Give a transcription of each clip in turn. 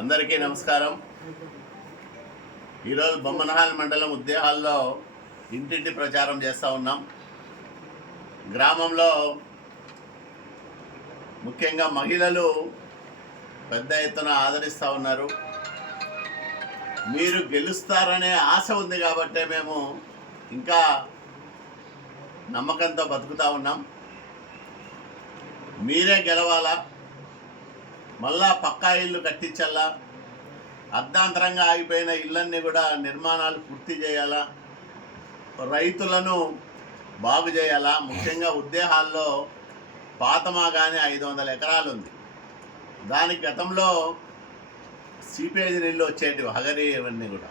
అందరికీ నమస్కారం. ఈరోజు బొమ్మనహాల్ మండలం ఉద్దేహాల్లో ఇంటింటి ప్రచారం చేస్తూ ఉన్నాం. గ్రామంలో ముఖ్యంగా మహిళలు పెద్ద ఎత్తున ఆదరిస్తూ ఉన్నారు. మీరు గెలుస్తారనే ఆశ ఉంది కాబట్టే మేము ఇంకా నమ్మకంతో బతుకుతూ ఉన్నాం. మీరే గెలవాలా? మళ్ళా పక్కా ఇల్లు కట్టించాలా? అర్ధాంతరంగా ఆగిపోయిన ఇళ్ళన్నీ కూడా నిర్మాణాలు పూర్తి చేయాలా? రైతులను బాగు చేయాలా? ముఖ్యంగా ఉద్దేహాల్లో పాతమాగానే ఐదు వందల ఎకరాలు ఉంది దానికి గతంలో సీపేజ్ నీళ్ళు వచ్చేటివి హగరి ఇవన్నీ కూడా.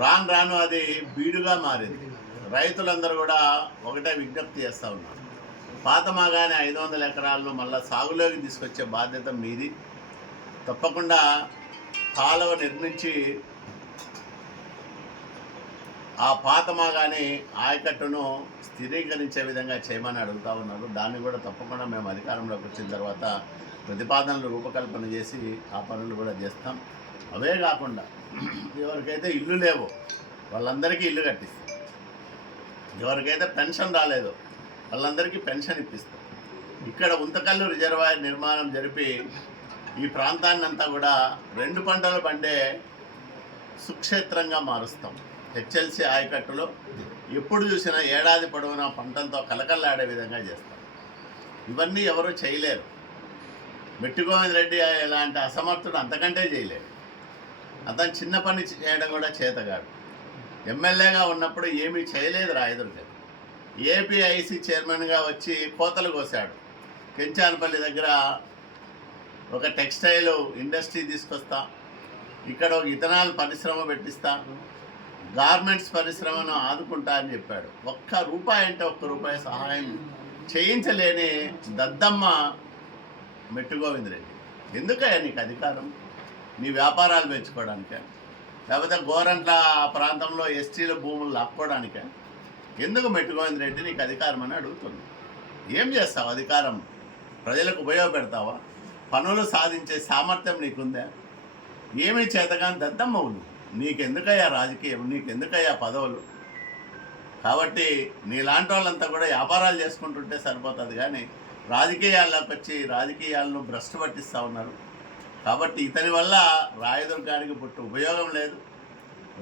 రాను రాను అది బీడుగా మారింది. రైతులందరూ కూడా ఒకటే విజ్ఞప్తి చేస్తూ ఉన్నారు. పాతమాగానే ఐదు వందల ఎకరాలను మళ్ళీ సాగులోకి తీసుకొచ్చే బాధ్యత మీది. తప్పకుండా కాలువ నిర్మించి ఆ పాతమాగాని ఆయకట్టును స్థిరీకరించే విధంగా చేయమని అడుగుతా ఉన్నారు. దాన్ని కూడా తప్పకుండా మేము అధికారంలోకి వచ్చిన తర్వాత ప్రతిపాదనలు రూపకల్పన చేసి ఆ పనులు కూడా చేస్తాం. అవే కాకుండా ఎవరికైతే ఇల్లు లేవో వాళ్ళందరికీ ఇల్లు కట్టిస్తాం. ఎవరికైతే పెన్షన్ రాలేదో వాళ్ళందరికీ పెన్షన్ ఇప్పిస్తాం. ఇక్కడ ఉంతకల్లు రిజర్వాయర్ నిర్మాణం జరిపి ఈ ప్రాంతాన్ని అంతా కూడా రెండు పంటలు పండే సుక్షేత్రంగా మారుస్తాం. హెచ్ఎల్సి ఆయకట్టులో ఎప్పుడు చూసినా ఏడాది పొడవునా పంటంతో కలకల్లాడే విధంగా చేస్తాం. ఇవన్నీ ఎవరు చేయలేరు. మెట్టుగోవింద్ రెడ్డి ఇలాంటి అసమర్థుడు అంతకంటే చేయలేడు. అతను చిన్న పని చేయడం కూడా చేతగాడు. ఎమ్మెల్యేగా ఉన్నప్పుడు ఏమీ చేయలేదు రాయదుర్గ. ఏపీఐసి చైర్మన్గా వచ్చి కోతలు కోసాడు కెంచానపల్లి దగ్గర ఒక టెక్స్టైల్ ఇండస్ట్రీ తీసుకొస్తా ఇక్కడ ఒక ఇథనాల్ పరిశ్రమ పెట్టిస్తా గార్మెంట్స్ పరిశ్రమను ఆదుకుంటా అని చెప్పాడు. ఒక్క రూపాయి అంటే ఒక్క రూపాయి సహాయం చేయించలేని దద్దమ్మ మెట్టుగోవిందరెడ్డి ఎందుకయ్యా నీకు అధికారం? నీ వ్యాపారాలు పెంచుకోవడానికే లేకపోతే గోరంట్ల ప్రాంతంలో ఎస్టీల భూములు లాక్కోవడానికే ఎందుకు మెట్టుగోవింద్ రెడ్డి? నీకు అధికారం అని అడుగుతుంది ఏం చేస్తావు? అధికారం ప్రజలకు ఉపయోగపెడతావా? పనులు సాధించే సామర్థ్యం నీకుందా? ఏమీ చేతగాని దద్దమ్మవులు నీకెందుకయ్యా రాజకీయం? నీకెందుకయ్యా పదవులు? కాబట్టి నీలాంటి వాళ్ళంతా కూడా వ్యాపారాలు చేసుకుంటుంటే సరిపోతుంది కానీ రాజకీయాల్లోకి వచ్చి రాజకీయాలను భ్రష్టు పట్టిస్తూ ఉన్నారు. కాబట్టి ఇతని వల్ల రాయదుర్గానికి పుట్టు ఉపయోగం లేదు.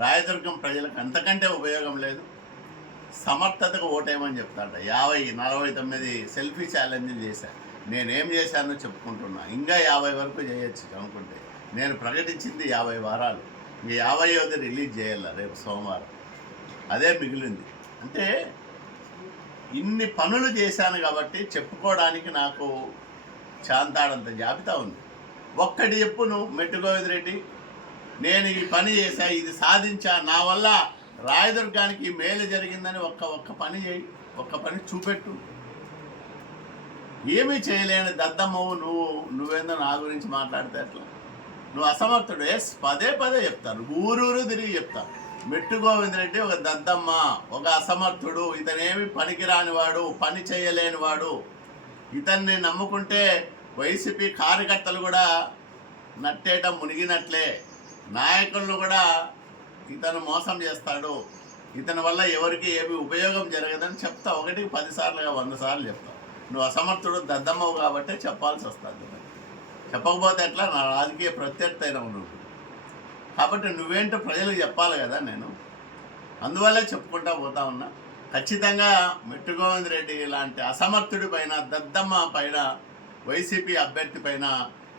రాయదుర్గం ప్రజలకు అంతకంటే ఉపయోగం లేదు. సమర్థతకు ఓటేయమని చెప్తాడ యాభై నలభై తొమ్మిది సెల్ఫీ ఛాలెంజ్లు చేశాను నేనేం చేశానో చెప్పుకుంటున్నా. ఇంకా యాభై వరకు చేయొచ్చు అనుకుంటే. నేను ప్రకటించింది యాభై వారాలు. ఇంక యాభైవది రిలీజ్ చేయాల రేపు సోమవారం. అదే మిగిలింది. అంటే ఇన్ని పనులు చేశాను కాబట్టి చెప్పుకోవడానికి నాకు చాంతాడంత జాబితా ఉంది. ఒక్కటి చెప్పు నువ్వు మెట్టుగోవింద్ రెడ్డి నేను ఈ పని చేశా ఇది సాధించా నా వల్ల రాయదుర్గానికి మేలు జరిగిందని ఒక్క ఒక్క పని చేయి ఒక్క పని చూపెట్టు. ఏమీ చేయలేని దద్దమ్మవు నువ్వు నువ్వేందో నా గురించి మాట్లాడితే అట్లా నువ్వు అసమర్థుడు. పదే పదే చెప్తారు. ఊరూరు తిరిగి చెప్తా మెట్టు గోవిందరెడ్డి ఒక దద్దమ్మ ఒక అసమర్థుడు. ఇతనేమి పనికిరాని వాడు పని చేయలేని వాడు. ఇతన్ని నమ్ముకుంటే వైసీపీ కార్యకర్తలు కూడా నట్టేయటం మునిగినట్లే. నాయకులను కూడా ఇతను మోసం చేస్తాడు. ఇతని వల్ల ఎవరికి ఏమి ఉపయోగం జరగదని చెప్తా. ఒకటికి పదిసార్లుగా వంద సార్లు చెప్తా. నువ్వు అసమర్థుడు దద్దమ్మవు కాబట్టే చెప్పాల్సి వస్తుంది చెప్పకపోతే ఎట్లా? నా రాజకీయ ప్రత్యర్థి అయిన నువ్వు. కాబట్టి నువ్వేంటో ప్రజలకు చెప్పాలి కదా నేను. అందువల్లే చెప్పుకుంటా పోతా ఉన్నా. ఖచ్చితంగా మెట్టుగోవింద్ రెడ్డి లాంటి అసమర్థుడి పైన దద్దమ్మ పైన వైసీపీ అభ్యర్థి పైన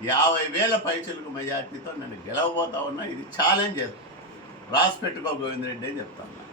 యాభై వేల పైచులకు మెజార్టీతో నేను గెలవబోతా ఉన్నా. ఇది ఛాలెంజ్ రాసి పెట్టుకో గోవిందరెడ్డి అని చెప్తాను.